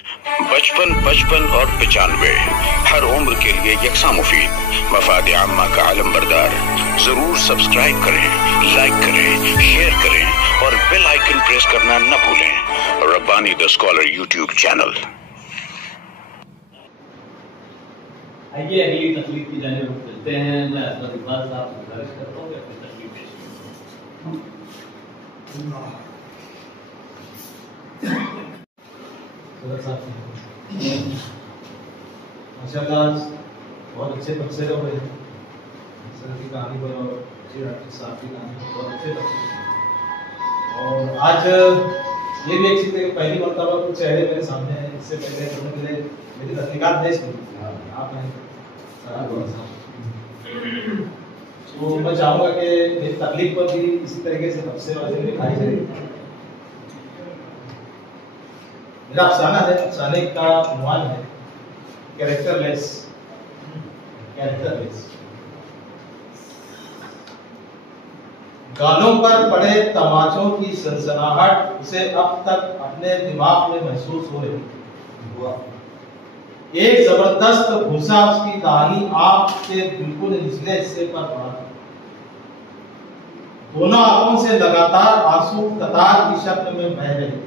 55, 55 और 95 हर उम्र के लिए यकसा मुफीद। मफाद आम्मा का आलम बरदार। जरूर सब्सक्राइब करें, लाइक करें, शेयर करें और बेल आइकन प्रेस करना न भूलें। Rabbani the scholar YouTube channel. आइए अगली तकलीफ की जानिब चलते हैं। मैं असद इकबाल साहब से गुजारिश करता हूँ कि अपनी तकलीफ पेश माशाल्लाह बहुत अच्छे तबसरे हो रहे हैं। सर की कहानी पर और डॉक्टर साहब की कहानी बहुत अच्छे तबसरे। और आज ये भी एक चीज़ है कि पहली मरतबा कुछ चेहरे मेरे सामने हैं। इससे पहले करने के लिए मेरी तकनीकात पेश की आप हैं तो मैं चाहूँगा कि मेरी तकलीफ पर भी इसी तरीके से तबसरे वाले दिखाई जाए। मेरा अफसाना है, अफसाने का उन्वान है कैरेक्टरलेस। गालों पर पड़े तमाचों की सनसनाहट उसे अब तक अपने दिमाग में महसूस हो रही। एक जबरदस्त भूसा उसकी दाहिनी आंख के बिल्कुल निचले हिस्से पर पड़ा। दोनों आंखों से लगातार आंसू कतार की शक्ल में बह रहे।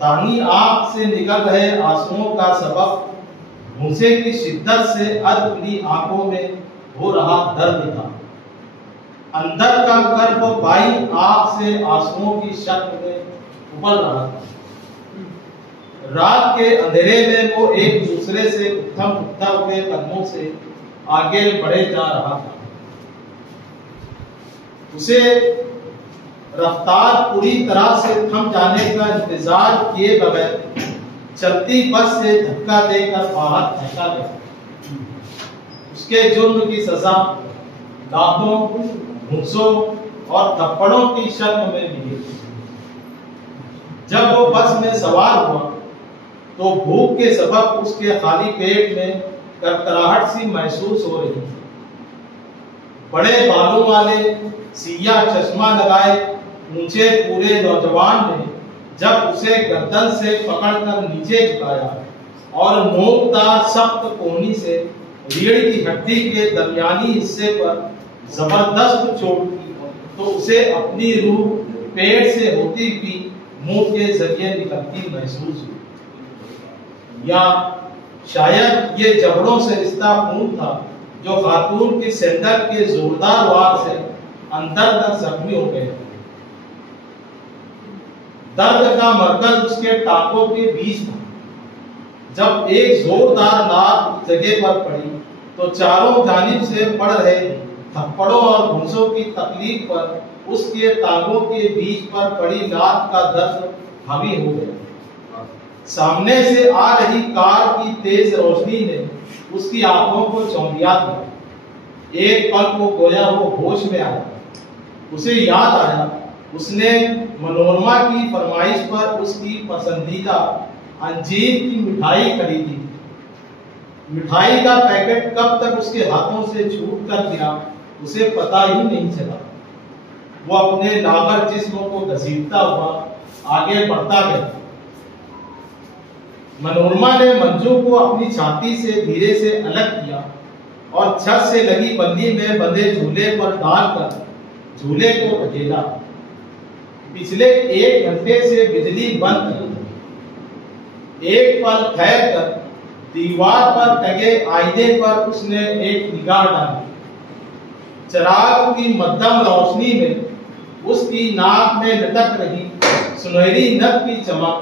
दाहिनी आंख से निकल रहे आंसुओं का सबब भूसे की शिद्दत से अधखुली आंखों में हो रहा दर्द था। अंदर का गर्भ बाई आंख से आंसुओं की शक्ल में उबल रहा था। रात के अंधेरे में वो एक दूसरे से उथम हुए कदमों से आगे बढ़े जा रहा था। उसे रफ्तार पूरी तरह से थम जाने का इंतजार किए बगैर चलती बस से धक्का देकर बाहर फेंका गया। उसके जुर्म की सजा दांतों, घूंसों और थप्पड़ों की शक्ल में मिली। जब वो बस में सवार हुआ तो भूख के सबब उसके खाली पेट में करकराहट सी महसूस हो रही थी। बड़े बालों वाले सिया चश्मा लगाए ऊंचे पूरे नौजवान ने जब उसे गर्दन से पकड़कर नीचे झुकाया और नोकदार सख्त कोहनी से रीढ़ की हड्डी के दरमियानी हिस्से पर जबरदस्त चोट की तो उसे अपनी रूह पेट से होती हुई मुंह के जरिए निकलती महसूस हुई। या शायद ये जबड़ों से रिश्ता खून था जो खातून की सैंडल के जोरदार वार से अंदर तक जख्मी हो गए। दर्द का मरकज उसके टांकों के बीच था। जब एक जोरदार लात जगह पर पड़ी तो चारों जानिब से पड़ रहे थप्पड़ों और घूंसों की तकलीफ पर उसके टांगों के बीच पर पड़ी लात का दर्द हावी हो गया। सामने से आ रही कार की तेज रोशनी ने उसकी आंखों को चौंधिया दिया। एक पल को गोया वो होश में आया। उसे याद आया उसने मनोरमा की फरमाइश पर उसकी पसंदीदा अंजीर की मिठाई खरीदी। मिठाई का पैकेट कब तक उसके हाथों से छूट कर गया उसे पता ही नहीं चला। वो अपने लाबर जिस्म को घसीटता हुआ आगे बढ़ता गया। मनोरमा ने मंजू को अपनी छाती से धीरे से अलग किया और छत से लगी बल्ली में बंधे झूले पर डालकर झूले को धकेला। पिछले 1 घंटे से बिजली बंद थी। एक पल ठहर कर दीवार पर टंगे आईने पर उसने एक निगाह डाली। चिराग की मध्यम रोशनी में उसकी नाक में लटक रही सुनहरी नथ की चमक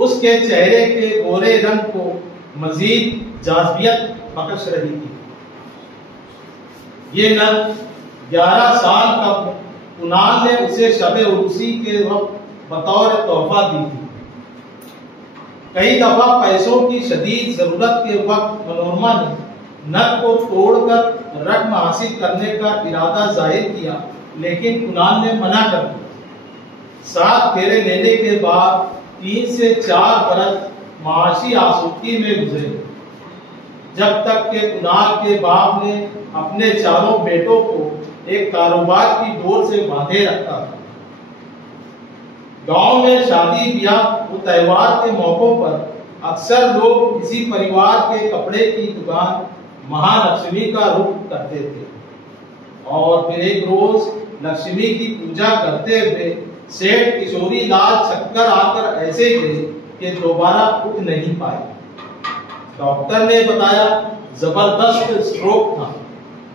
उसके चेहरे के गोरे रंग को मजीद जाज़बियत बख्श रही थी। ये नथ 11 साल का कुनाल ने उसे शबे उर्सी के वक्त बतौर तोहफा दी थी। कई दफा पैसों की शदीद जरूरत के वक्त मनोरमा ने नथ को तोड़कर रकम हासिल करने का इरादा जाहिर किया, लेकिन कुनाल ने मना कर दिया। 7 फेरे लेने के बाद 3 से 4 बरस माशी आसूदगी में गुजरे, जब तक के कुनाल के बाप ने अपने चारों बेटों को एक कारोबार की डोर से बांधे रखा। गांव में शादी ब्याह और त्योहार के मौकों पर अक्सर लोग किसी परिवार के कपड़े की दुकान महालक्ष्मी का रूप करते थे और फिर एक रोज लक्ष्मी की पूजा करते हुए सेठ किशोरी लाल चक्कर आकर ऐसे गिरे कि दोबारा उठ नहीं पाए। डॉक्टर ने बताया जबरदस्त स्ट्रोक था,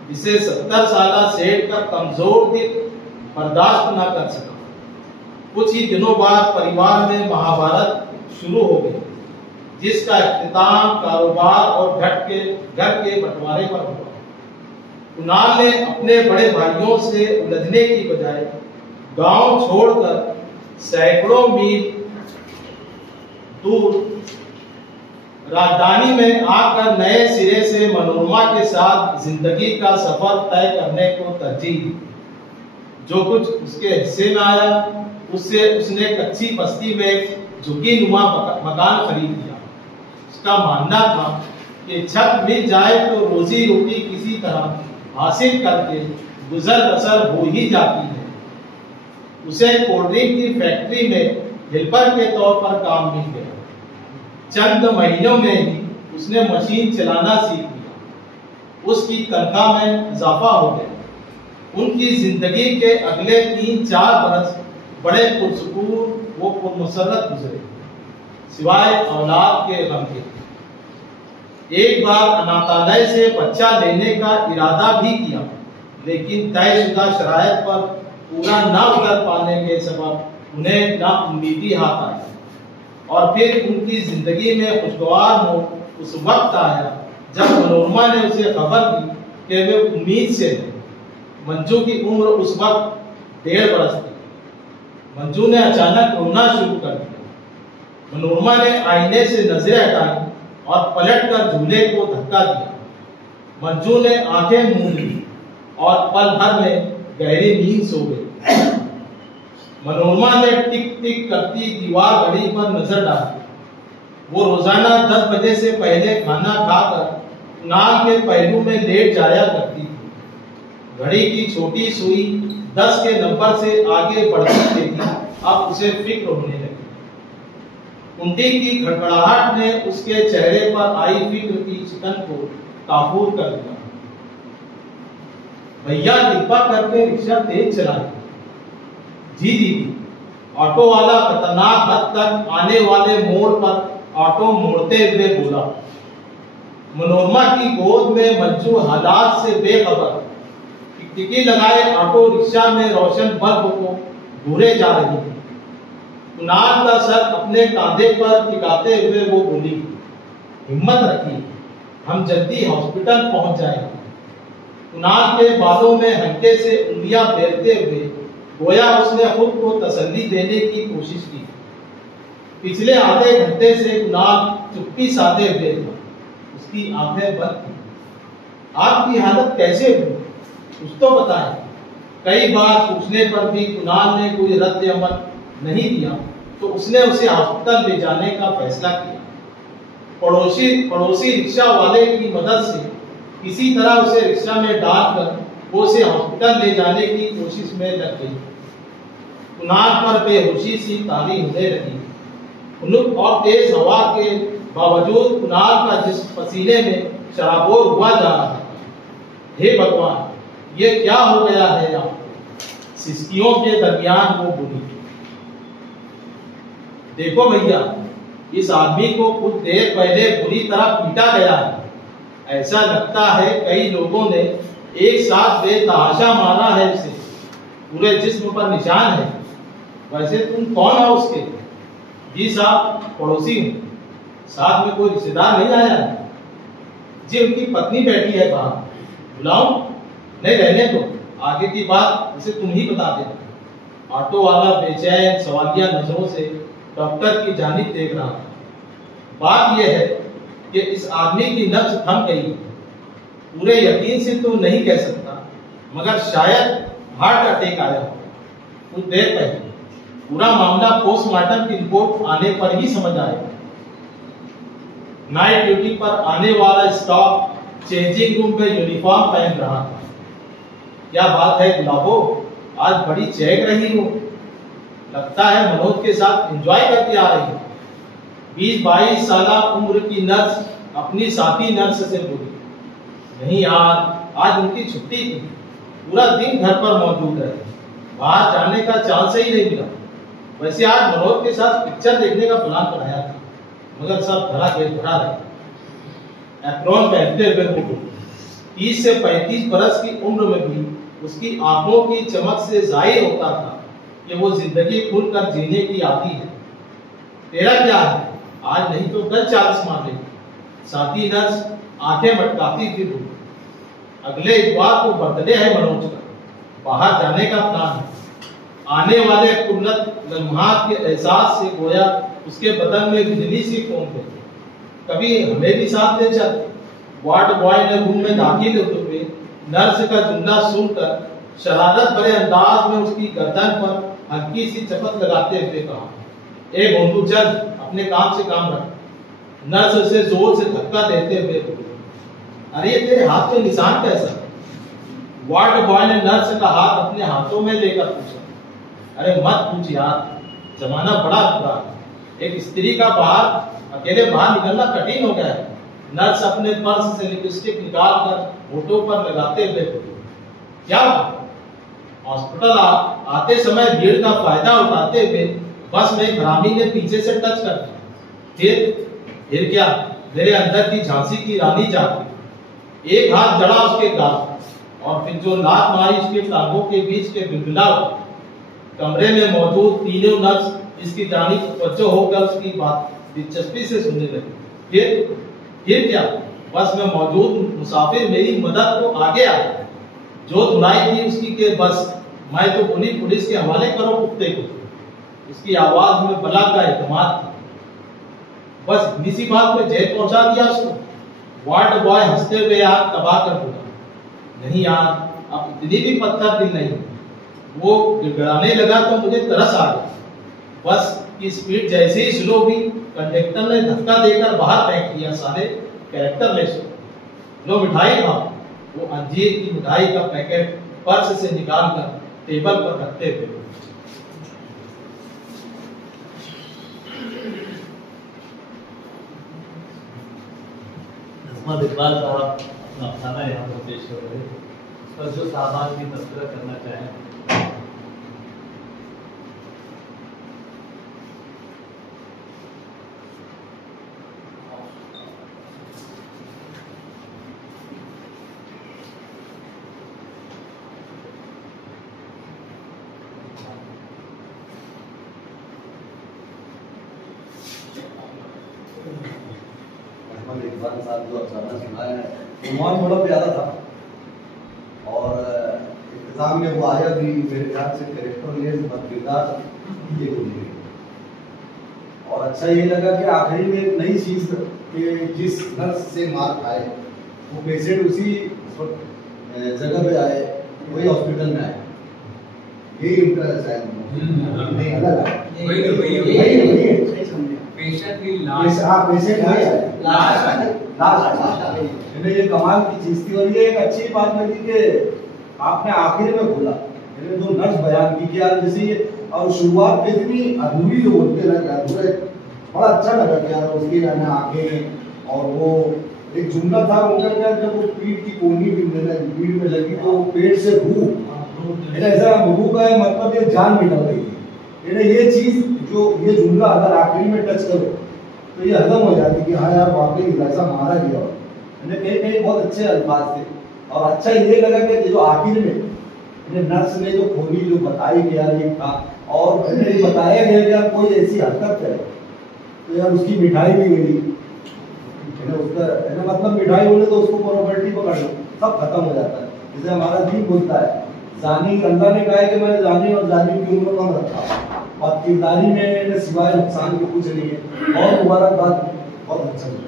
जिसे 70 साल सेठ का कमजोर दिल बर्दाश्त न कर सका। कुछ ही दिनों बाद परिवार में महाभारत शुरू हो गई, जिसका इख्तिताम कारोबार और घर के बंटवारे पर हुआ। कुणाल ने अपने बड़े भाइयों से उलझने की बजाय गांव छोड़कर सैकड़ों मील दूर राजधानी में आकर नए सिरे से मनोरमा के साथ जिंदगी का सफर तय करने को तरजीह दी। जो कुछ उसके हिस्से में आया उससे उसने कच्ची बस्ती में झुग्गी नुमा मकान खरीद लिया। उसका मानना था कि छत मिल जाए तो रोजी रोटी किसी तरह हासिल करके गुजर बसर हो ही जाती है। उसे कोल्ड ड्रिंक की फैक्ट्री में हेल्पर के तौर पर काम मिल गया। चंद महीनों में ही उसने मशीन चलाना सीख लिया। उसकी तनख्वाह में इजाफा हो गया। उनकी जिंदगी के अगले 3-4 बरस बड़े पुरसुकून वो पुरमसरत गुजरे, सिवाय औलाद के गम के। एक बार अनाथालय से बच्चा लेने का इरादा भी किया, लेकिन तयशुदा शरायत पर पूरा न उतर पाने के सबब उन्हें नाउम्मीदी हाथ आई। और फिर उनकी जिंदगी में खुशगवार मोड़ उस वक्त आया जब मनोरमा ने उसे खबर दी कि वे उम्मीद से मंजू की उम्र उस वक्त 1.5 बरस थी। मंजू ने अचानक रोना शुरू कर दिया। मनोरमा ने आईने से नजरें हटाई और पलटकर झूले को धक्का दिया। मंजू ने आंखें मूंद ली और पल भर में गहरी नींद सो गई। मनोरमा ने टिक टिक करती दीवार घड़ी पर नजर डाली। वो रोजाना 10 बजे से पहले खाना खाकर नाल के पहलू में लेट जाया करती थी। घड़ी की छोटी सुई 10 के नंबर से आगे बढ़ती थी। अब उसे फिक्र होने लगी। कुंडी की खड़खड़ाहट ने उसके चेहरे पर आई फिक्र की चिकन को काबू कर दिया। भैया कृपा करके रिक्शा तेज चलाइए। जी दीदी। ऑटो वाला खतरनाक हद तक आने वाले मोड़ पर ऑटो मोड़ते हुए बोला। मनोरमा की गोद में मंजू हालात से बेखबर टिकटिकी लगाए ऑटो रिक्शा में रोशन बल्ब को घूरे जा रही थी। कुणाल का सर अपने कांधे पर टिकाते हुए वो बोली, हिम्मत रखिए, हम जल्दी हॉस्पिटल पहुंच जाएंगे। कुणाल के बालों में हल्के से उंगलियां फेरते हुए गोया उसने खुद को तसल्ली देने की कोशिश की। पिछले आधे घंटे से कुणाल चुप्पी साधे हुए था। उसकी आंखें बंद थी। आपकी हालत कैसे हुई, कुछ तो बताएं। कई बार पूछने पर भी कुणाल ने कोई रद्द अमल नहीं दिया तो उसने उसे हॉस्पिटल ले जाने का फैसला किया। पड़ोसी रिक्शा वाले की मदद से किसी तरह उसे रिक्शा में डालकर वो उसे हॉस्पिटल ले जाने की कोशिश में लग गई। कुणाल पर बेहोशी सी तारी होने लगी। खुनुक और तेज हवा के बावजूद कुणाल का जिस्म पसीने में शराबोर हुआ जा रहा था। हे भगवान, ये क्या हो गया है आपको? सिसकियों के दरमियान वो बोली। देखो भैया, इस आदमी को कुछ देर पहले बुरी तरह पीटा गया है। ऐसा लगता है कई लोगों ने एक साथ बेतहाशा मारा है इसे। पूरे जिस्म पर निशान है। वैसे तुम कौन हो उसके? जी साहब, पड़ोसी हूँ। साथ में कोई रिश्तेदार नहीं आया है? जी उनकी पत्नी बैठी है बाहर। बुलाऊं? नहीं, रहने दो, आगे की बात उसे तुम ही बता देना। ऑटो वाला बेचैन सवालिया नजरों से डॉक्टर की जानिब देख रहा था। बात यह है कि इस आदमी की नब्ज थम गई। पूरे यकीन से तो नहीं कह सकता, मगर शायद हार्ट अटैक आया हो कुछ देर पहले। पूरा मामला पोस्टमार्टम की रिपोर्ट आने पर ही समझ आएगा। नाइट ड्यूटी पर आने वाला स्टाफ चेंजिंग रूम में यूनिफॉर्म पहन रहा था। क्या बात है गुलाबो, आज बड़ी चहक रही हो। लगता है मनोज के साथ एंजॉय करके आ रही है। 20-22 साल उम्र की नर्स अपनी साथी नर्स से बोली, नहीं यार, आज उनकी छुट्टी थी, पूरा दिन घर पर मौजूद है, बाहर जाने का चांस ही नहीं मिला। वैसे आज मनोज के साथ पिक्चर देखने का प्लान बनाया था, मगर सब भरा रहा। एप्रॉन पहनते हुए फोटो 30 से 35 बरस की उम्र में भी उसकी आंखों की चमक से जाहिर होता था कि वो जिंदगी खुलकर जीने की आदी है। तेरा क्या है, आज नहीं तो कल चांस मार लेगी। साथी नर्स आंखें मटकाती थी। अगले इतवार को बर्थडे है मनोज का, बाहर जाने का प्लान है। आने वाले कुल्लत लम्हात के एहसास से गोया उसके बदन में बिजली सी कौन गई। कभी हमें भी साथ ले चल। वार्ड बॉय ने रूम में दाखिल होते हुए नर्स का जुमला सुनकर शरारत भरे अंदाज में उसकी गर्दन पर हल्की सी चपत लगाते हुए कहा, ए बंधु चल, अपने काम से काम रख। नर्स उसे जोर से धक्का देते हुए बोली, अरे तेरे हाथ में निशान कैसा? वार्ड बॉय ने नर्स का हाथ अपने हाथों में लेकर पूछा, अरे मत पूछ यार, जमाना बड़ा बुरा है। एक स्त्री का अकेले बाहर निकलना कठिन हो गया है। नर्स अपने पर्स से लिपस्टिक निकालकर होठों पर लगाते हुए बोली, क्या हॉस्पिटल आते समय भीड़ का फायदा उठाते हुए बस में ग्रामीण ने पीछे से टच कर दिया। फिर क्या, मेरे अंदर की झांसी की रानी जागी। एक हाथ जड़ा उसके गाल और फिर जो लात मारी उसके टांगों के बीच के बिलबिलाव। कमरे में मौजूद तीनों नर्स इसकी जानी तवज्जो होकर उसकी बात दिलचस्पी से सुनने लगे। फिर क्या, बस में मौजूद मुसाफिर मेरी मदद को आगे आ गया। जो धुलाई थी उसकी के बस, मैं तो बोली पुलिस के हवाले करो कुत्ते को। उसकी आवाज में बला का एतमाद था। बस इतनी सी बात पे जेल पहुंचा दिया उसको। वार्ड बॉय हंसते हुए आग तबाह कर बोला, नहीं यार, अब इतनी भी पत्थर दिल नहीं। वो गिड़गिड़ाने लगा तो मुझे तरस आ गया। बस की स्पीड जैसे ही स्लो हुई, कंडक्टर ने धक्का देकर बाहर फेंक दिया। सारे कैरेक्टर लेस लो मिठाई खाओ। वो अंजीर की मिठाई का पैकेट पर्स से निकालकर टेबल पर रखते हुए, इकबाल साहब अपना अफसाना यहाँ पर पेश कर रहे हैं, पर जो साहबान की तस्करा करना चाहें। इकबाल साहब जो अफसाना सुनाया है, उन्वान बड़ा प्यारा था और इंतजाम में वो आया भी मेरे ख्याल से कैरेक्टर लेस बदकिरदार ये बोली। और अच्छा ये लगा कि आखिरी में एक नई चीज कि जिस नर्स से मार खाए वो पेशेंट उसी जगह पे आए, वही हॉस्पिटल में आए। ये इंटरेस्ट है, नहीं अलग है, पेशेंट की लाश, ये कमाल की चीज थी। और ये एक अच्छी बात लगी कि आपने आखिर में बोला, जो नर्स बयान की कि यार जैसे, और शुरुआत में इतनी अधूरी जो बोलते लगे, अधूरे, बड़ा अच्छा लगा कि यार उसकी आंखें। और वो एक जुमला था उनका, क्या जब वो पीठ की कोनी पीठ में लगी तो पेट से भूख, ऐसा भूख का मतलब ये जान निकल गई थी। ये चीज जो ये जुमला अगर आखिरी में टच करो तो ये हजम हो जाती कि हाँ यार वाकई ऐसा मारा गया। कहीं कहीं बहुत अच्छे अल्फाज थे। और अच्छा ये लगा कि जो आखिर में नर्स ने जो खोली, जो बताई कि यार ये था, और बताया गया कि यार कोई ऐसी हरकत है तो यार उसकी मिठाई भी गई, उसका मतलब मिठाई बोले तो उसको प्रॉपर्टी पकड़ लो, सब खत्म हो जाता है। जैसे हमारा दीन बोलता है, जानी, अल्लाह ने कहा है कि मैंने जानी और जानी की उम्र कम रखा, और किरदारी में सिवाय नुकसान के कुछ नहीं है। और मुबारकबाद, बहुत अच्छा लगा।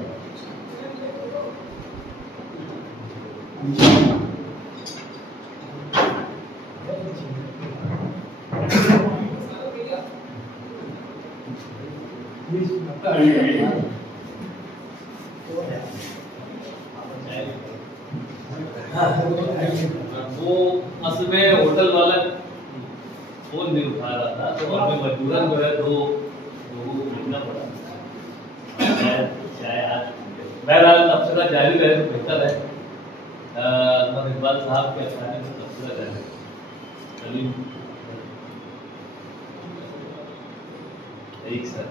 वो असल में होटल वाला फोन नहीं उठा रहा था, तो और मैं मजबूरन जो है 2 लोगों को भेजना पड़ा। चाहे आज बहरहाल तबसरा जारी रहे तो बेहतर है। अहमद इकबाल साहब के अफसाने में तबसरा जारी कलीम एक सर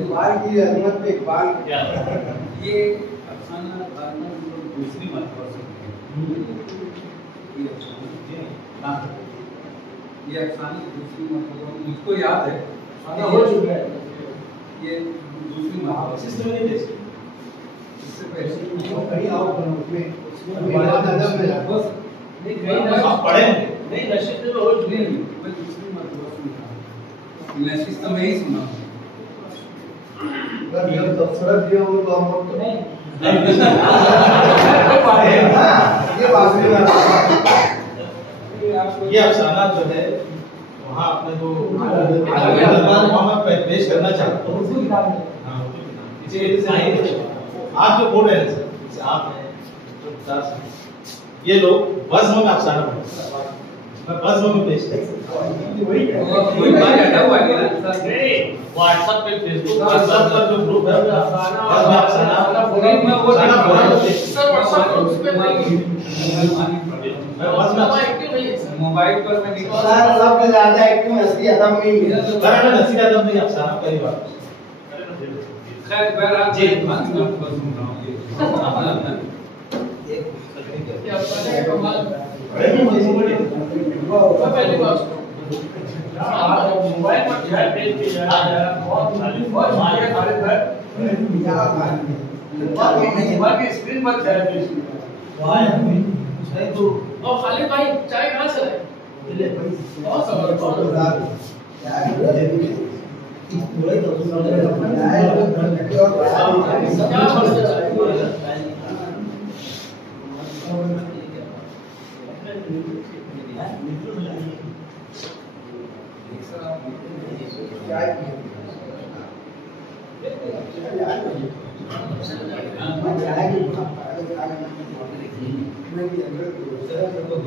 इकबाल की अहमद पे इकबाल क्या ये अफसाना दूसरी मरतबा ये अफसाना दूसरी मरतबा मुझको याद है हो चुका है ये दूसरी मरतबा इससे पहले कहीं आओ उसमें बस नहीं आप पढ़े नहीं नशीद में हो चुके हैं। मैं दूसरी मरतबा सुना नशीद तो मैं ही सुना ये तफसीर दिया हो तो हम तो नहीं ये बात नहीं ये अफसाना जो है वहाँ अपने जो वहाँ मैं पेश करना चाहता हूँ। हाँ, आप जो बोल रहे हैं सर, आप हैं ये लोग वज़्न में अफसाना पढ़ते हैं, मैं वज़्न में पेश कर सकता हूँ। व्हाट्सएप पे फेसबुक व्हाट्सएप पर जो ग्रुप है वज़्न में अफसाना मोबाइल पर मैं सबसे ज्यादा एक्टिव नसीह अदम में ही है। बराबर नसीह अदम में अफसाना पहली बार खैर बहरहाल जी मैं सुन रहा हूं मोबाइल पर जो है पेज पे जा रहा है बहुत हमारे घर मोबाइल की स्क्रीन पर चाय पेश और खालिद भाई चाय कहाँ से लाए? बहुत सवाल दो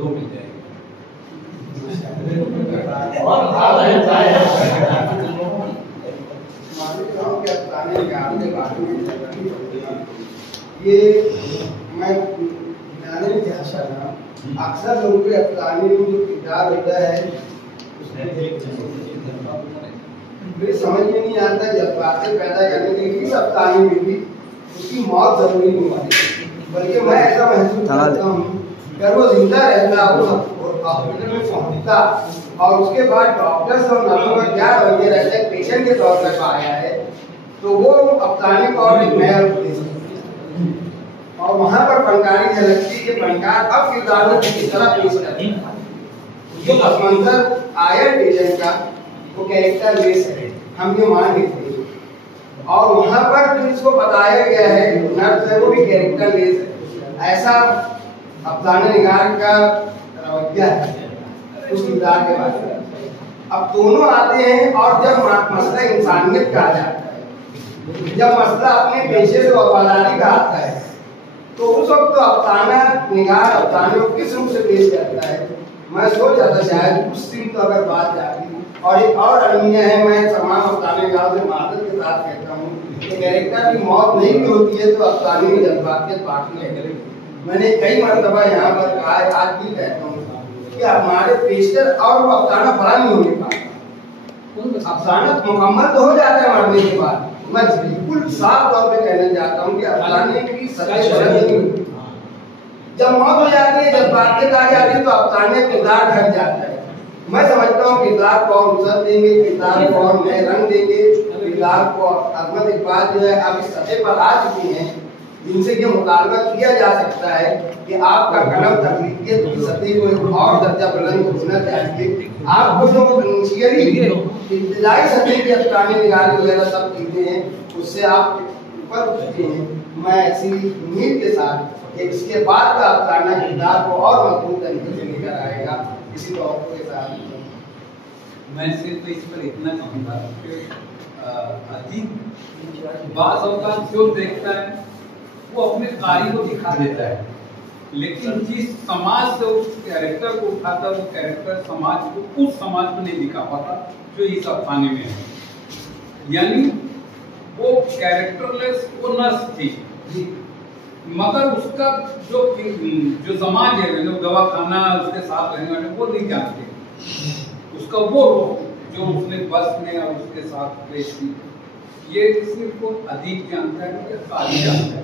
मिल जाएंगे ये मैं बताने में क्या चाहता हूँ, अक्सर लोगों के अफसाने में जो किरदार होता है मुझे समझ में नहीं आता जब बातें पैदा करने के लिए अफसाने में भी उसकी मौत जरूरी नहीं होती, बल्कि मैं ऐसा महसूस करता हूँ अगर वो जिंदा रहता वो हॉस्पिटल में पहुंचता और उसके बाद डॉक्टर्स और नर्सों का क्या रवैया रहता है पेशेंट के तौर पर पाया है तो वो अफसाने को और एक नया रूप दे सकता और वहाँ पर फनकारी झलकती के फनकार अब किरदार को किस तरह पेश करते हैं। जो मंजर आया पेशेंट का वो कैरेक्टर लेस है, हम ये मान लेते हैं और वहाँ पर जो इसको बताया गया है नर्स है वो भी कैरेक्टर लेस है। ऐसा अफसाने निगार का रवैया है उस किरदार के बारे में। अब दोनों आते हैं और जब मसला इंसानियत का आ जाता है, जब मसला अपने पेशे से वफादारी का आता है तो उस वक्त तो अफसाना निगार अफसाने को किस रूप से पेश करता है। मैं सोच रहा था शायद उस दिन तो अगर बात जाती और एक और अलमिया है, मैं तमाम अफसाने निगार से मादत के साथ कहता हूँ कि कैरेक्टर की मौत नहीं भी होती है तो अफसाने में जज्बातियत बांटने है। मैंने कई मरतबा यहाँ पर कहा है, आज भी कहता हूँ कि हमारे पेशर और वो अफसाना बड़ा नहीं होने पाता। अफसाना मुकम्मल तो हो जाता है मरने के बाद, मैं बिल्कुल साफ तौर पे कहना चाहता हूँ कि अफसाने की सच्चाई नहीं होती। जब मौत हो जाती है, जब बातचीत आ जाती है तो अफसाने किरदार ढक जाता है। मैं समझता हूँ किरदार को और उजर देंगे, किरदार को और नए रंग देंगे, किरदार को अहमद इकबाल जो है अब इस सतह पर आ चुकी हैं जिनसे ये मुतालबा किया जा सकता है कि आपका कलम तकलीफियत की सतह को एक और दर्जा बुलंद होना चाहिए। आपको जो इनिशियली इब्तिदाई सतह की अफसाने निगारी वगैरह सब चीजें हैं उससे आप ऊपर उठते हैं। मैं ऐसी उम्मीद के साथ इसके बाद का अफसाना किरदार को और मजबूत तरीके से लेकर आएगा, इसी तौर के साथ मैं सिर्फ इस पर इतना कहूँगा कि अजीब बाज़ औक़ात जो देखता है वो अपने कारी को दिखा देता है लेकिन जिस समाज से उस कैरेक्टर को उठाता वो कैरेक्टर समाज को उस समाज में नहीं दिखा पाता जो इस अफसाने में है। यानी वो कैरेक्टरलेस वो नर्स थी, मगर उसका जो समाज है, जो दवाखाना उसके साथ रहने वाले वो नहीं जानते उसका वो जो उसने बस में और उसके साथ पेश की, ये सिर्फ वो अधिक जानता है या सारी जानता है।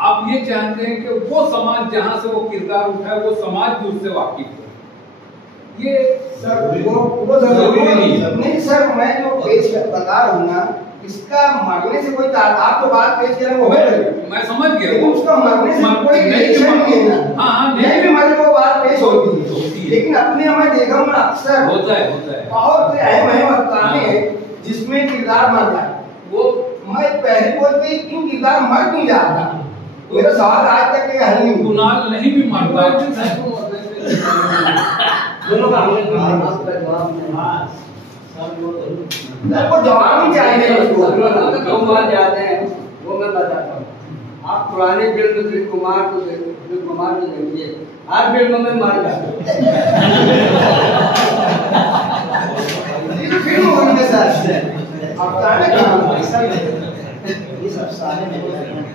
आप ये जानते हैं कि वो समाज जहां से वो किरदार उठाए वो समाज भी उससे वाकिफ है। ये सर वो जरूरी नहीं सर, मैं जो पेश बता रहा हूँ ना, इसका मरने से कोई आप तो बात पेश कर रहे हो, मैं समझ गया, लेकिन उसका मरने से कोई रिलेशन नहीं है ना। हाँ नहीं भी मरे वो बात पेश होती है, लेकिन अपने मैं देखा हूँ ना अक्सर होता है बहुत से अहम अफसाने हैं जिसमें किरदार मर जाए। वो मैं पहले बोलते क्यों किरदार मर क्यों जाता, मेरा सवाल आज तक के हल नहीं हुआ। कुणाल नहीं भी मारता दोनों का वो जवाब नहीं चाहिए उसको। जो मार जाते हैं वो मैं बताता हूँ। आप पुराने फिल्म में दिलीप कुमार को देखिए, हर फिल्म में मार जाते हैं। फिल्म होने के साथ अफसाने इस अफसाने में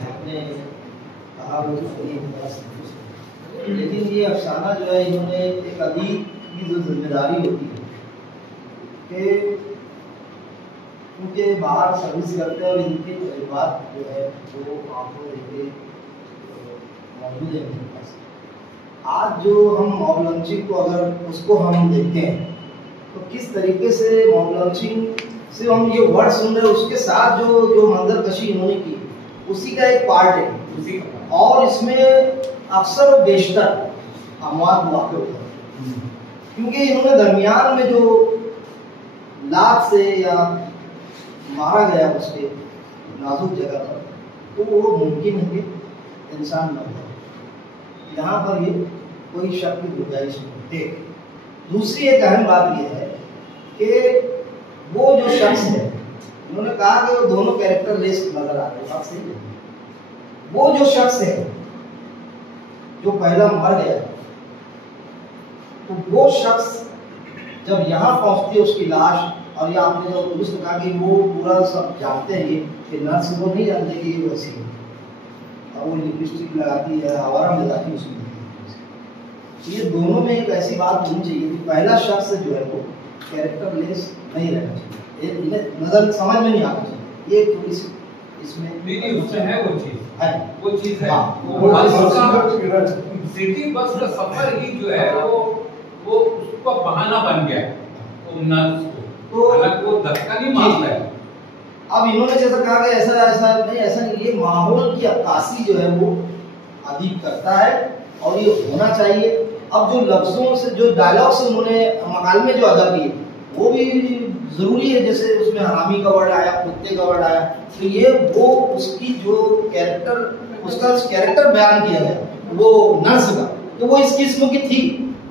आपने कहा वो लेकिन ये अफसाना जो है इन्होंने एक अदीब की जो जिम्मेदारी होती है कि उनके बाहर सर्विस करते हैं और इनके परिवार जो है वो आंखों देखे मौजूद है उनके पास। आज जो हम मॉब लॉन्चिंग को अगर उसको हम देखते हैं तो किस तरीके से मॉब लॉन्चिंग से हम ये वर्ड सुन रहे हैं, उसके साथ जो मंजर कशी इन्होंने की उसी का एक पार्ट है। और इसमें अक्सर बेशतर अमवात वाक़ होता है, क्योंकि इन्होंने दरमियान में जो लात से या मारा गया उसके नाजुक जगह पर, तो वो मुमकिन है कि इंसान मर जाए। यहाँ पर ये कोई शक की गुंजाइश नहीं है। दूसरी एक अहम बात यह है कि वो जो शख्स है, उन्होंने कहा कि वो दोनों कैरेक्टर लेस नजर आ रहे हैं, बात सही है। वो जो शख्स है जो पहला मर गया, तो वो शख्स जब यहाँ पहुंचती है उसकी लाश, और ये आपने जो पुलिस ने कहा कि वो पूरा सब जानते हैं कि नर्स वो नहीं जानते कि ये वैसी है, और वो लिपस्टिक लगाती है, आवारा में जाती है उसमें। ये दोनों में एक ऐसी बात होनी चाहिए कि पहला शख्स जो है वो कैरेक्टर लेस नहीं रहना चाहिए, नजर समझ में नहीं आना चाहिए। ये थोड़ी सी इसमें उसमें है वो चीज है। सिटी बस का सफर ही जो है वो उसका बहाना बन गया वो नर्स को, हालांकि वो धक्का नहीं मारता है। अब इन्होंने जैसा कहा कि ऐसा नहीं, ये माहौल की अक्कासी जो है वो अदीब करता है और ये होना चाहिए। अब जो लफ्जों से जो डायलॉग से उन्होंने मकाल में जो अदा किए वो भी जरूरी है, जैसे उसमें हरामी का वर्ड आया, कुत्ते का वर्ड आया, तो ये वो उसकी जो कैरेक्टर उसका कैरेक्टर बयान किया गया वो नर्स का, तो वो इस किस्म की थी।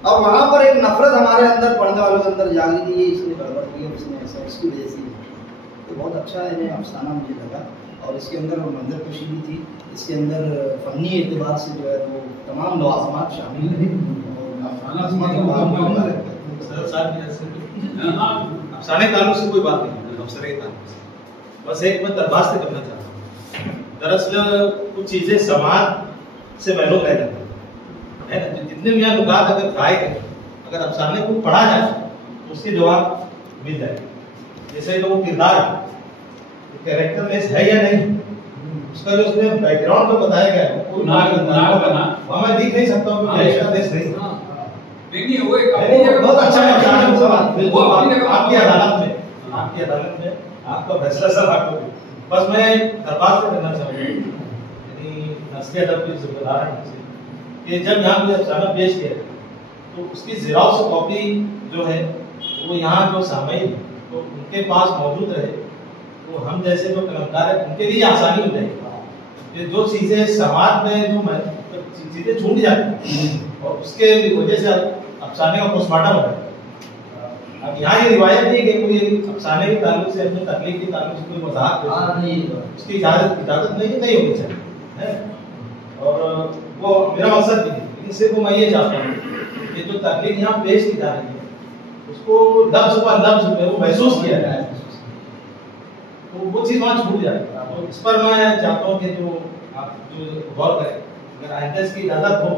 और वहाँ पर एक नफरत हमारे अंदर पढ़ने वालों के अंदर जागी थी, ये इसने गड़बड़ की, इसने ऐसा, इसकी वजह से। तो बहुत अच्छा है अफसाना मुझे लगा, और इसके अंदर मंजर कशी भी थी, इसके अंदर फनी एतबार से जो है वो तमाम लवाजमात शामिल हैं। अफसाने ताल्लुक से कोई बात नहीं, अफसरे ताल्लुक से बस एक मैं दरख्वास्त करना चाहता हूँ। दरअसल कुछ चीजें समाज से महरूम रह जाती है ना, जितने भी यहाँ नुकात अगर गाए गए, अगर अफसाने को पढ़ा जाए तो उसके जवाब मिल जाए। जैसे लोग किरदार कैरेक्टर लेस है या नहीं, उसका जो उसमें बैकग्राउंड में बताया गया है, कोई वहाँ मैं दिख नहीं सकता हूँ कैरेक्टर लेस नहीं। देखिए वो एक अपनी जगह बहुत अच्छा है आपकी अदालत में आपका फैसला सर आपको, बस मैं दरख्वास्त करना चाहूँगा यानी नस्ली अदब के जिम्मेदार कि जब यहाँ कोई अफसाना पेश किया तो उसकी ज़ेरॉक्स कॉपी जो है वो यहाँ जो सामयीन तो उनके पास मौजूद रहे, तो हम जैसे जो कलमकार है उनके लिए आसानी हो जाएगी कि जो चीज़ें समाज में जो चीज़ें छूट जाती और उसके वजह से अफसाने का पोस्टमार्टम होता है। अब यहाँ ये रिवायत नहीं कि कोई अफसाने के ताल्लुक से अपने तकलीफ के ताल्लुक से कोई मजाक नहीं, उसकी इजाजत नहीं होनी चाहिए है। और वो मेरा मकसद नहीं है, लेकिन सिर्फ मैं ये चाहता हूँ कि जो तकलीफ यहाँ पेश की जा रही है उसको लफ्ज पर लफ्ज में वो महसूस किया जाए, तो वो चीज़ वहाँ छूट जाएगी। तो इस पर मैं चाहता हूँ कि जो आप जो गौर करें, अगर आइंदा इसकी इजाज़त हो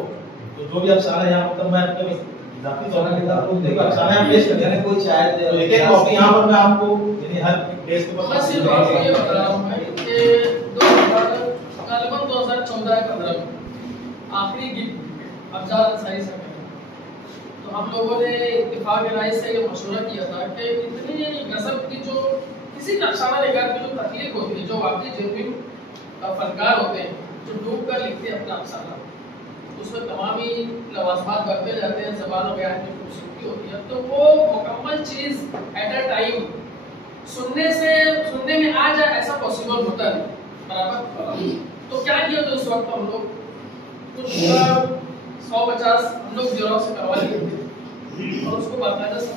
तो जो भी अफसाना यहाँ मतलब मैं अपने जाती तौर पर आपको देखो अफसाना यहाँ पेश कर देने कोई चाहे तो एक एक कॉपी यहाँ पर मैं आपको यानी हर पेज के मैं सिर्फ आपको ये बता रहा हूँ कि 2014 आखिरी गीत अफजाल अंसारी से तो हम लोगों ने इत्तेफाक राय से ये मशवरा किया था कि इतनी गज़ब की जो किसी अफसाना निगार की जो तकलीफ होती है, जो वाकई जेन्युइन फनकार होते हैं जो डूब कर लिखते हैं अपना अफसाना, उसमें तमाम ही लवाजमात बढ़ते जाते हैं, ज़बान और बयान की खूबसूरती होती है, तो वो मुकम्मल चीज़ एट अ टाइम सुनने में आ जाए ऐसा पॉसिबल होता है बराबर। तो क्या किया तो उस वक्त हम लोग कुछ 150 हम लोग जेरोक्स करवा लिए थे और उसको बाकायदा सब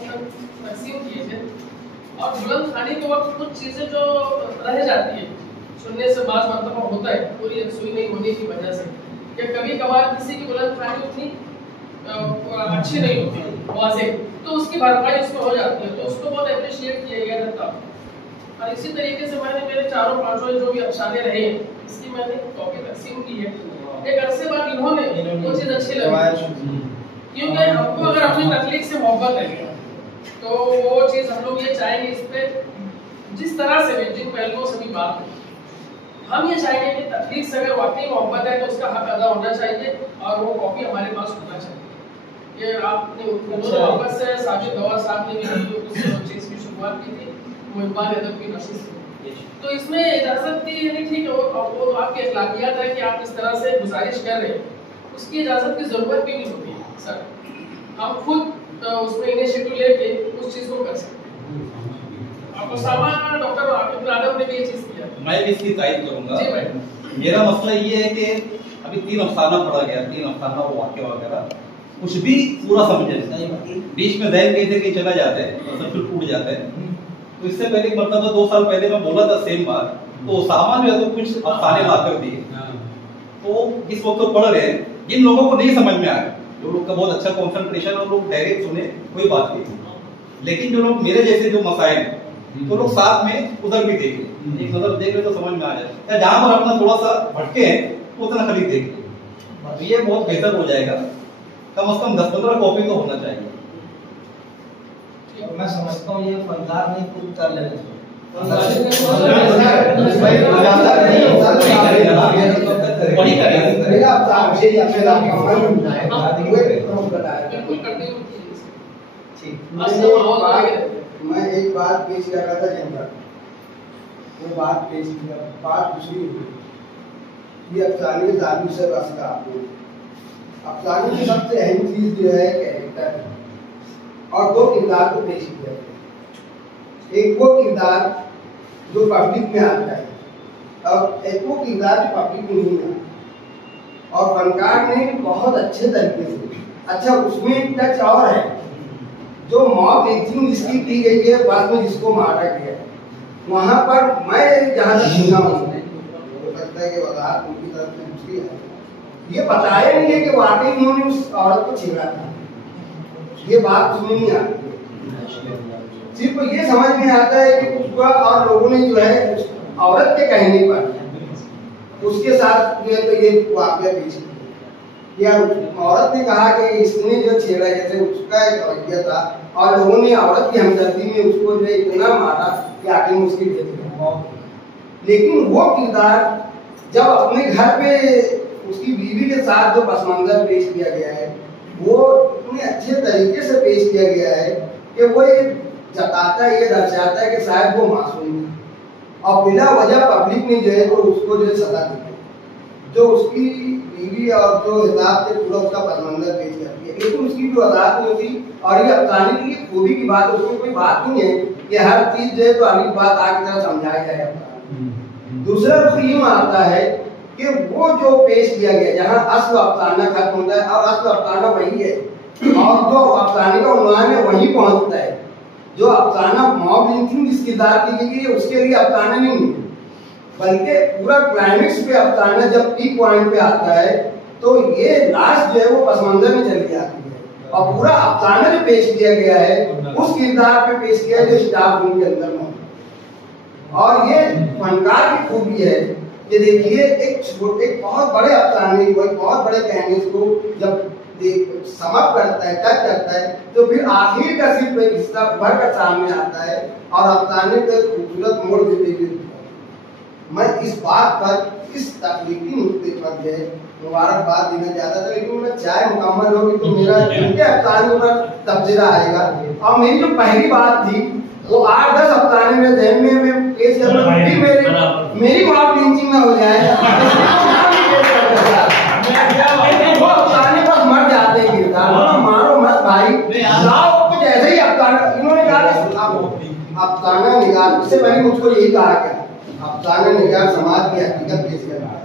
तकसीम किए थे। और बुलंद खानी के वक्त कुछ चीज़ें जो रह जाती है सुनने से बाज़ मरतबा होता है पूरी यकसुई नहीं होने की वजह से, कि कभी कभार किसी की बुलंद खानी उतनी अच्छी नहीं होती वाज़ेह, तो उसकी भरपाई उसमें हो जाती है, तो उसको बहुत अप्रिशिएट किया गया था। और इसी तरीके से मैंने मेरे चारों पांचों जो भी अफसाने रहे इसकी मैंने कॉपी तकसीम की है। एक अरसे बाद इन्होंने वो चीज़ अच्छी लगी, क्योंकि हमको अगर अपनी तकलीफ से मोहब्बत है तो वो चीज़ हम लोग ये चाहेंगे इस पर जिस तरह से भी जिन पहलुओं से भी बात है हम ये चाहेंगे कि तकलीफ से अगर वाकई मोहब्बत है तो उसका हक अदा होना चाहिए और वो कॉपी हमारे पास होना चाहिए। ये आपने दोनों वापस से साजिद गवाह साहब ने भी उस चीज़ की शुरुआत की थी मुहिबान अदब की नशीस से, तो इसमें इजाज़त की यानी ठीक है वो आपकी अखलाकियात है कि आप इस तरह से गुजारिश कर रहे हैं, उसकी इजाज़त की ज़रूरत भी नहीं होती है सर, हम खुद उसमें इनिशिएटिव लेके उस चीज़ को कर सकते हैं। आपको सामान डॉक्टर आदम ने भी ये चीज़ किया, मैं भी इसकी तारीफ करूंगा। जी भाई मेरा मसला ये है कि अभी 3 अफसाना पढ़ा गया, 3 अफसाना वो वाक़या वगैरह कुछ भी पूरा समझे नहीं, बीच में दहन कहीं से कहीं चला जाते हैं तो सब फिर टूट जाते हैं। तो इससे पहले मतलब 2 साल पहले मैं बोला था सेम बात, तो सामान जो है तो कुछ अफसाने ला कर दिए, तो इस वक्त तो पढ़ रहे हैं, जिन लोगों को नहीं समझ में आया, जो लोग का बहुत अच्छा कंसंट्रेशन और लोग डायरेक्ट सुने कोई बात नहीं, लेकिन जो लोग मेरे जैसे जो मसाइल तो लोग साथ में उधर भी देख ले, एक नजर देख ले तो समझ में आ जाए, या जहां पर अपना थोड़ा सा भटके हैं उतना खाली देख ले, ये बहुत बेहतर हो जाएगा। कम से कम 10-15 कॉपी तो होना चाहिए। मैं समझता हूँ ये फनकार नहीं खुद कर लेना मैं एक बात पेश कर रहा था जनता, वो बात पेश किया, बात दूसरी हुई। ये अफसाने जादू से बस का आपको अफसाने की सबसे अहम चीज जो है कैरेक्टर है, और 2 किरदार को पेश किया है। एक वो किरदार जो पब्लिक में आता है और एक वो किरदार जो पब्लिक में नहीं आता, और फनकार ने बहुत अच्छे तरीके से, अच्छा उसमें टच और है जो मॉब लिंचिंग जिसकी की गई है, बाद में जिसको मारा गया है, वहां पर मैं जहां तक सुना हूं हो सकता है कि वजाहत उनकी तरफ से दूसरी है, ये बताया नहीं है कि वाकई उन्होंने उस औरत को छेड़ा था, ये बात उसमें नहीं आती है। सिर्फ ये समझ में आता है कि उसका और लोगों ने जो है उस औरत के कहने पर उसके साथ जो है तो ये वाकया पेश किया, या औरत ने कहा कि इसने जो छेड़ा, जैसे उसका एक रवैया था और लोगों ने औरत की हमदर्दी में उसको जो इतना मारा कि आखिर में उसकी डेथ हो गई। लेकिन वो किरदार जब अपने घर पे उसकी बीवी के साथ जो पस मंजर पेश किया गया है वो इतने अच्छे तरीके से पेश किया गया है कि वो ये जताता है, ये दर्शाता है कि शायद वो मासूम है, और बिना वजह पब्लिक ने जो है तो उसको जो है सजा दी, जो उसकी बीवी और जो हिसाब से पूरा उसका पस मंजर पेश करती है, लेकिन उसकी जो वजाहत नहीं होती। और ये अफसाने की खूबी की बात, उसमें कोई बात नहीं है कि हर चीज जो है तो अगली बात आगे तरह समझाया जाए। दूसरा रुख यूं आता है कि वो जो पेश किया गया जहाँ असल अफसाना खत्म होता है और असल अफसाना वही है, और जो अफसाने का उन्वान है वही पहुंचता है। जो अफसाना मॉब लिंचिंग जिस किरदार की गई है उसके लिए अफसाना नहीं है, बल्कि पूरा क्लाइमेक्स पे अफसाना जब पीक पॉइंट पे आता है तो ये लाश जो है वो पसमंजर में चली जाती है और पूरा अफसाना जो पेश किया गया है उस किरदार पे पेश किया है जो स्टाफ रूम के अंदर मौजूद है। और ये फनकार की खूबी है कि देखिए एक बहुत बड़े अफसाने को, एक बहुत बड़े कहानी को जब समाप्त करता है, टच करता है, तो फिर आखिर का सिर्फ एक हिस्सा भर कर सामने आता है और अफसाने को एक खूबसूरत मोड़ देते हुए मैं इस बात पर, इस तकनीकी नुक्ते पर जो है मुबारकबाद देना चाहता था, लेकिन मैं चाहे मुकम्मल होगी तो मेरा इनके अफसाने पर तबसरा आएगा। और मेरी जो पहली बात थी वो 8-10 अफसाने में ज़हन में मैं पेश कर रहा हूं, फिर मेरी मॉब लिंचिंग ना हो जाए वो अफसाने पर मर जाते हैं किरदार, मारो मत भाई, लाओ कुछ ऐसे ही अफसाना। इन्होंने कहा अफसाना निगार, इससे पहले मुझको यही कहा क्या, अफसाना निगार समाज की हकीकत पेश कर रहा है,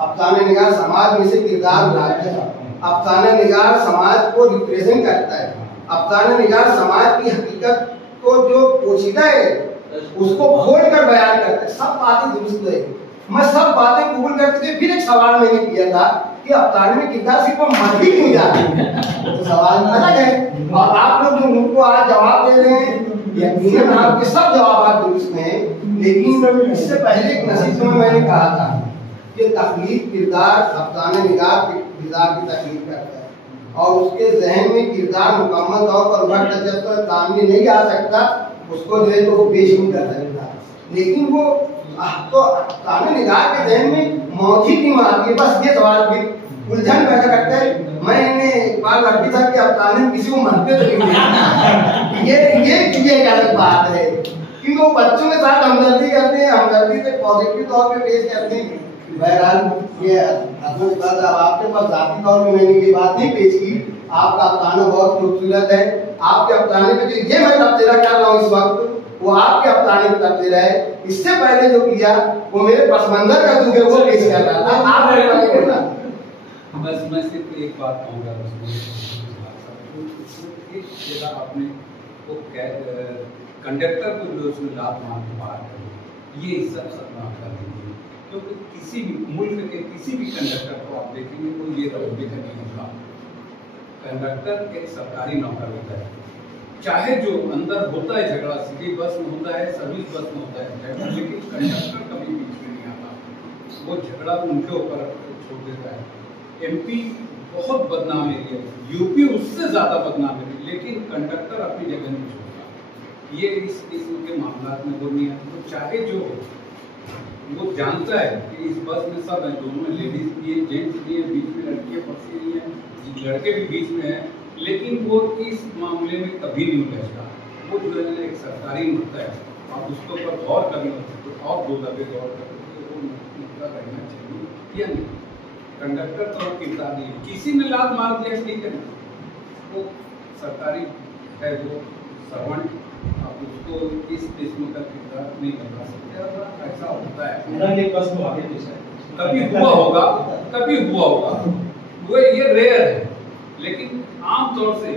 अफसाना निगार समाज में से किरदार उठाता है, अफसाना निगार समाज को रिप्रेजेंट करता है, अफसाना निगार समाज की हकीकत को जो पोशीदा है उसको खोल कर बयान करता है। सब बातें दुरुस्त है, मैं सब बातें कबूल करते थे। फिर एक सवाल मैंने किया था कि अफसाने में किरदार सिर्फ मर ही क्यों जाते हैं, तो सवाल अलग है। और आप लोग जो मुझको आज जवाब दे रहे हैं, यकीनन आपके सब जवाब दुरुस्त हैं, लेकिन इससे पहले एक नसीहत में मैंने कहा था कि तकलीफ किरदार अफसाने निगार के किरदार की तकलीफ करता है और उसके जहन में किरदार मुकम्मल तौर पर वक्त जब तक सामने नहीं आ सकता उसको जो है तो वो पेश नहीं कर सकता, लेकिन वो तो अफसाने निगार के जहन में मौजूद नहीं आती है। बस ये सवाल भी उलझन पैदा करता है। मैंने एक बार लड़की था कि अफसाने में किसी को मानते तो नहीं ये एक अलग बात है, क्योंकि वो बच्चों के साथ हमदर्दी करते हैं, हमदर्दी से पॉजिटिव तौर पे पेश करते हैं। बहरहाल ये आपके पास जाती तौर पे मैंने ये बात नहीं पेश की, आपका अफसाना बहुत खूबसूरत है, आपके अफसाने पे जो ये मैं तबसरा कर रहा हूँ इस वक्त वो आपके अफसाने पे तबसरा है। इससे पहले जो किया वो मेरे पसमंजर का दुख है वो पेश कर रहा था, आप मेरे वाले करना। बस मैं सिर्फ एक बात कहूँगा, आपने वो कंडक्टर को जो उसमें लात मार के बाहर कर ये सब सपना कर दीजिए, क्योंकि किसी भी मुल्क के किसी भी कंडक्टर को आप देखेंगे तो ये रवैये का नहीं होगा। कंडक्टर एक सरकारी नौकर होता है, चाहे जो अंदर होता है झगड़ा, सिटी बस में होता है, सर्विस बस में होता है झगड़ा, लेकिन कंडक्टर कभी बीच में नहीं आता, वो झगड़ा उनके ऊपर छोड़ देता है। MP बहुत बदनाम एरिया है, यूपी उससे ज़्यादा बदनाम है, लेकिन कंडक्टर अपनी जगह नहीं छोड़ता। ये इस किस्म के मामला में वो नहीं है, तो चाहे जो वो जानता है कि इस बस में सब है, दोनों में लेडीज भी है, जेंट्स भी है, बीच में लड़कियाँ फंसी हुई हैं, लड़के भी बीच में हैं, लेकिन वो इस मामले में कभी नहीं उलझता। वो जो है एक सरकारी मुद्दा है, आप उसके ऊपर गौर करना तो और दो दफे गौर करते वो मुद्दा रहना चाहिए या नहीं। कंडक्टर तो किरदार नहीं, किसी ने लात मार दिया ठीक है, वो सरकारी है, वो सर्वेंट, आप उसको इस किस्म का किरदार नहीं बता सकते। ऐसा होता है, कभी हुआ होगा, कभी हुआ होगा, वो ये रेयर है, लेकिन आमतौर से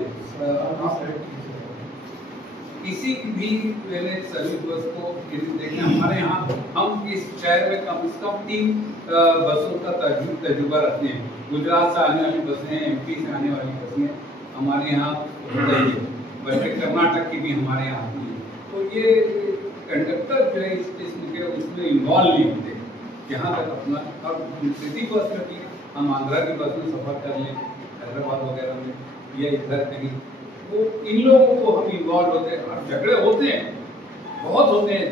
किसी भी मैंने सर्विस बस को देखें, हमारे यहाँ हम इस शहर में कम से कम 3 बसों का तजुर्बा रखते हैं। गुजरात से आने वाली बसें हैं, MP से आने वाली बसें हमारे यहाँ होता ही है, वैसे कर्नाटक की भी हमारे यहाँ आती है। तो ये कंडक्टर जो है इस किस्म के उसमें इन्वॉल्व नहीं होते। जहाँ तक अपना अब सिटी बस में भी हम आंध्रा की बस में सफ़र कर लें, हैदराबाद वगैरह में या इधर कहीं, वो इन लोगों को हम इन्वॉल्व होते हैं और झगड़े होते हैं, बहुत होते हैं,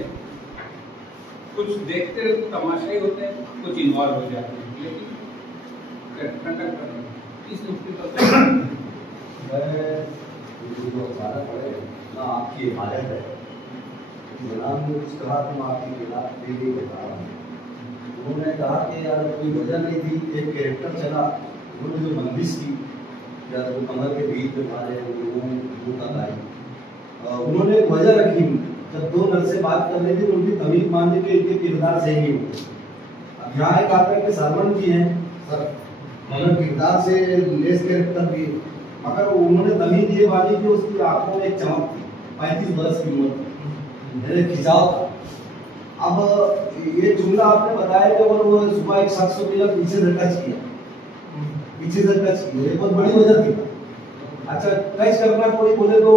कुछ देखते रहते तमाशाई होते हैं, कुछ इन्वॉल्व हो जाते हैं, लेकिन कंडक्टर इस आपकी हिमायत है, जनाब ने कुछ कहा तो मैं आपके खिलाफ भी बता रहा हूँ। उन्होंने कहा कि यार कोई वजह नहीं थी, एक कैरेक्टर चला, उन्होंने जो बंदिश की या जो कमर के बीच में मारे वो का गाई, उन्होंने एक वजह रखी। जब 2 नर्स से बात कर रही थी उनकी तमीज मानने के इनके किरदार सही नहीं होते। अब यहाँ एक आपके के सरवन भी हैं सर, मगर किरदार से लेस कैरेक्टर भी, मगर उन्होंने तमीज ये मानी कि उसकी आंखों में एक चमक थी, 35 बरस की उम्र मेरे खिंचाव था। अब ये जुमला आपने बताया कि अगर वो सुबह एक शख्स को मिला पीछे से टच किया, पीछे से टच किया, ये बहुत बड़ी वजह थी। अच्छा टच करना कोई बोले तो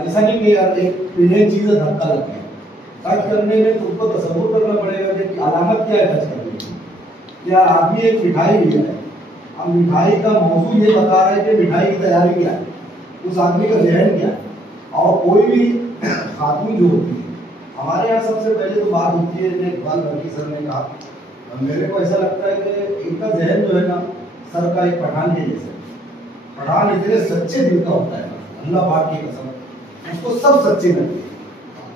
ऐसा नहीं कि यार एक प्लेन चीज धक्का लग गया, टच करने में तुमको तसव्वुर करना पड़ेगा कि अलामत क्या है टच करने की। क्या आदमी एक मिठाई लिया है, अब मिठाई का मौजूद ये बता रहा है कि मिठाई की तैयारी क्या है, उस आदमी का जहन क्या है। और कोई भी खातून जो होती है, हमारे यहाँ सबसे पहले तो बात होती है, इकबाल वर्की सर ने कहा, मेरे को ऐसा लगता है कि इनका जहन जो है ना सर का एक पठान के जैसे, पठान इतने सच्चे दिल का होता है, अल्लाह पाक की कसम, उसको सब सच्चे लगते हैं।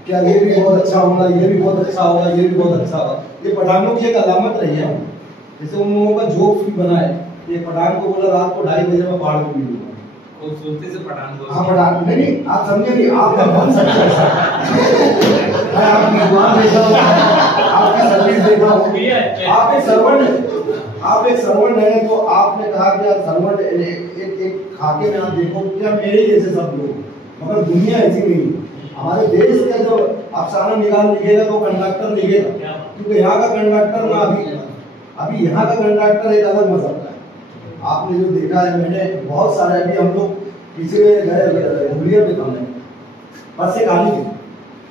क्या ये भी बहुत अच्छा होगा, ये भी बहुत अच्छा होगा, ये भी बहुत अच्छा होगा। ये पठानों की एक अलामत रही है। जैसे उन लोगों का जोक भी बना है, ये पठान को बोला रात को 2:30 बजे मैं पहाड़ पे मिलूंगा, खूबसूरती से पठान को। हाँ पठान नहीं, आप समझे नहीं, आपका मन सच्चा है। मैं आपकी दुकान देखा हूँ, आपकी सर्विस देखा हूँ, आप एक सर्वेंट है, तो आपने कहा कि यार सर्वेंट एक खाके में आप देखो क्या मेरे जैसे सब लोग, मगर दुनिया ऐसी नहीं है। हमारे देश का जो अफसाना निकाल लिखेगा तो कंडक्टर लिखेगा, क्योंकि यहाँ का कंडक्टर ना अभी यहाँ का कंडक्टर एक अलग मजहब का है। आपने जो देखा है, मैंने बहुत सारे, अभी हम लोग पीछे गए हुलिया पे था, बस एक आनी थी,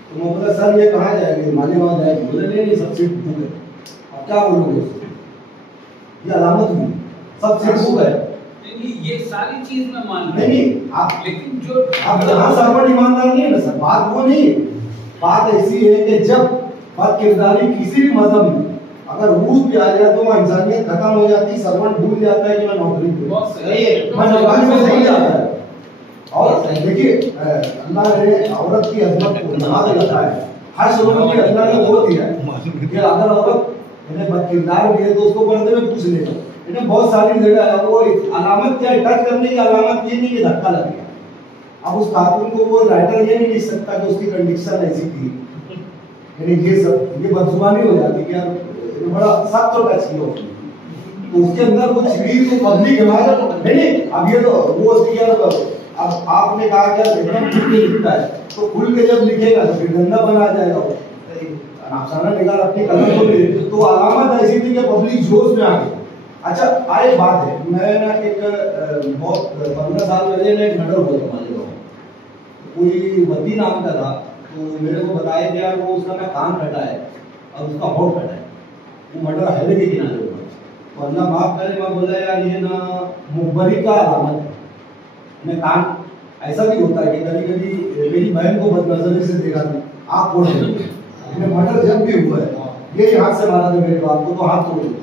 तो मैं बोला सर ये कहाँ जाएगी, माली वहाँ जाएगी, बोले नहीं सब सीट बुक है। अब क्या बोलोगे, ये अलामत हुई सब सीट बुक है। ये सारी चीज में मान नहीं आप, लेकिन जो आप यहाँ सर्वण ईमानदार नहीं है ना सर, बात वो नहीं, बात ऐसी है कि जब बदकिरदारी किसी भी मजहब में अगर रूस भी आ जाए तो वहाँ इंसानियत खत्म हो जाती, सर्वण भूल जाता है कि मैं नौकरी मैं नौकरी में नहीं जाता है। और देखिए अल्लाह ने औरत की अजमत को नमाज लगाता है, हर शुरू में अल्लाह ने वो दिया है कि अगर औरत इन्हें बदकिरदार भी है तो उसको पर्दे में पूछ लेगा। इन्हें बहुत सारी जगह है, वो अलामत क्या है, टच करने की अलामत ये नहीं कि धक्का लग गया। अब उस खातून को वो राइटर ये नहीं लिख सकता कि उसकी कंडीशन ऐसी थी, यानी ये सब ये बदजुबानी हो जाती कि यार बड़ा सख्त तो टच किया, तो उसके अंदर वो छिड़ी तो पब्लिक हमारा नहीं। अब ये तो वो उसकी यार, अब आपने कहा कि एकदम खुल के लिखता है, तो खुल के जब लिखेगा तो फिर गंदा बना जाएगा, अफसाना निकाल अपनी कलम को ले, तो अलामत ऐसी थी कि पब्लिक जोश में आ गई। अच्छा आए बात है, मैं ना एक बहुत 15 साल पहले मैं एक मर्डर हुआ था हमारे गाँव, कोई वती नाम का था, तो मेरे को बताया गया वो उसका ना कान कटा है और उसका होठ कटा है, वो मर्डर हाईवे के किनारे हुआ। तो अल्लाह माफ करे, मैं बोला यार ये ना मुखबरी का अलामत है। मैं कान ऐसा भी होता है कि कभी कभी मेरी बहन को बदनजरी से देखा था, आँख फोड़ दी, मर्डर जब भी हुआ है ये हाथ से मारा था मेरे बाप को, तो हाथ तोड़ दिया।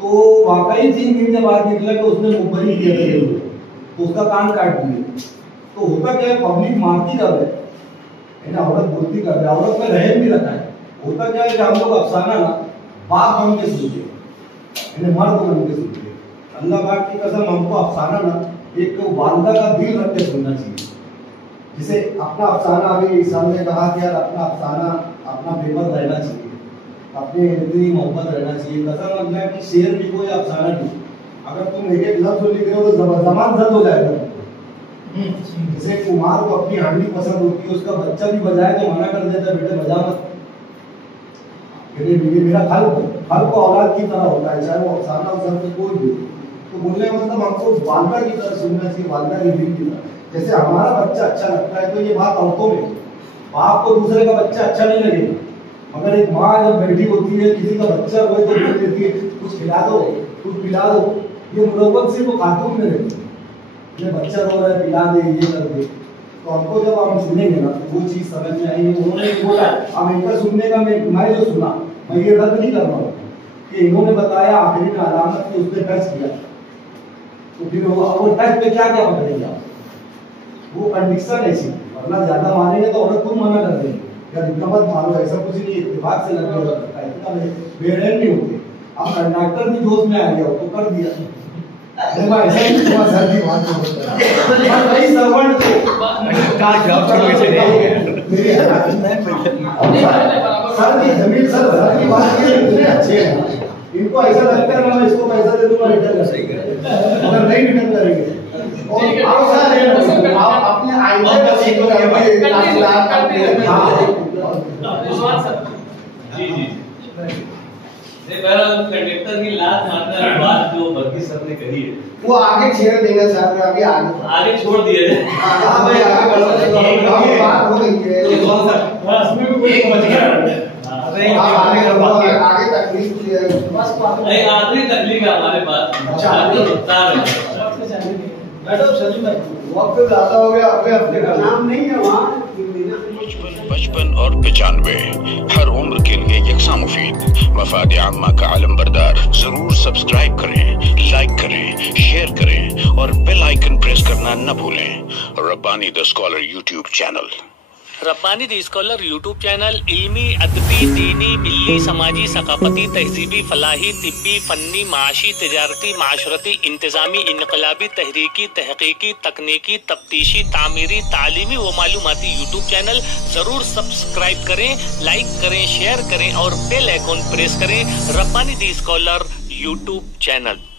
तो वाकई 3 दिन के बाद निकला कि उसने मुखबरी किया था, तो उसका कान काट दिया। तो होता क्या है, पब्लिक मारती कब है ना, औरत बोलती कब है, औरत में रहम भी रखा है। होता क्या है कि हम लोग अफसाना ना बाप बन के सुनते, मर्द बन के सुनते। अल्लाह पाक की कसम, हमको अफसाना ना एक वालदा का दिल रख के सुनना चाहिए। जिसे अपना अफसाना, अभी सर ने कहा कि यार अपना अफसाना अपना बेबस रहना चाहिए, अपने इतनी मोहब्बत रहना चाहिए। कसम अल्लाह की, शेर लिखो या अफसाना लिखो, अगर तुम एक एक लफ्ज लिख रहे हो तो जबान जद हो जाएगा। जैसे कुमार को अपनी हांडी पसंद होती है, उसका बच्चा भी बजाए तो मना कर देता है, बेटे बजा मत, मेरा खल्क औलाद की तरह होता है, चाहे वो अफसाना हो सकता कोई भी। तो बोलने का मतलब हमको वालदा की तरह सुनना चाहिए, वालदा की दिल की तरह। जैसे हमारा बच्चा अच्छा लगता है तो ये बात औरतों में, बाप को दूसरे का बच्चा अच्छा नहीं लगेगा, मगर एक माँ जब बैठी होती है किसी का बच्चा रोए तो बोल देती है कुछ खिला दो, कुछ पिला दो। ये मुरव्वत सिर्फ खातून में रहती है, ये बच्चा रो रहा है पिला दे, ये कर दे। तो हमको जब हम सुनेंगे ना तो वो चीज़ समझ में आएगी। उन्होंने बोला, अब इनका सुनने का मैं जो सुना, मैं ये रद्द नहीं कर रहा हूँ कि इन्होंने बताया आखिरी में अलामत की उसने टच किया, तो फिर वो टच पे क्या क्या पकड़ेगा, वो कंडीशन ऐसी, वरना ज्यादा मानेंगे तो औरत खुद मना कर देंगे, यार इतना मत मानो, ऐसा कुछ नहीं, इत्तेफाक से लग गया, इतना बेरहम नहीं होते। अब कंडक्टर भी जोश में आ गया तो कर दिया, अरे मैं ऐसा नहीं हुआ सर की बात होता है, पर कई सर्वेंट को का जॉब छोड़ के नहीं मेरी सर की जमीन, सर की बात ये इतने अच्छे हैं, इनको ऐसा लगता है मैं इसको पैसा दे दूंगा रिटर्न कर, अगर नहीं रिटर्न करेंगे और आप अपने आइंदा का सीखो कि भाई जी जी। बहरहाल कंडक्टर की लात मारने वाली बात जो वर्गी सर ने कही है वो आगे छेड़ देंगे सर, अभी आगे छोड़ दिए थे। हाँ भाई आगे बढ़ो, बात हो गई है। ये कौन सा उसमें भी कोई समझ गया। आगे तकलीफ नहीं, आखिरी तकलीफ है हमारे पास। मैडम सलीम भाई वक्त तो ज्यादा हो गया, अपने अपने का नाम नहीं है वहाँ। 55 और 95 हर उम्र के लिए यकसा मुफीद। मफाद आम्मा का आलम बरदार। जरूर सब्सक्राइब करें, लाइक करें, शेयर करें और बेल आइकन प्रेस करना न भूलें। Rabbani the scholar YouTube channel. Rabbani the scholar YouTube channel इल्मी, अदबी, दीनी, मिल्ली, समाजी, सकाफती, तहजीबी, फलाही, तिब्बी, फन्नी, माशी, तिजारती, माशरती, इंतजामी, इनकलाबी, तहरीकी, तहकीकी, तकनीकी, तफ्तीशी, तामीरी, तालीमी व मालूमाती यूट्यूब चैनल जरूर सब्सक्राइब करें, लाइक करें, शेयर करें और बेल आइकन प्रेस करें। Rabbani the scholar YouTube channel.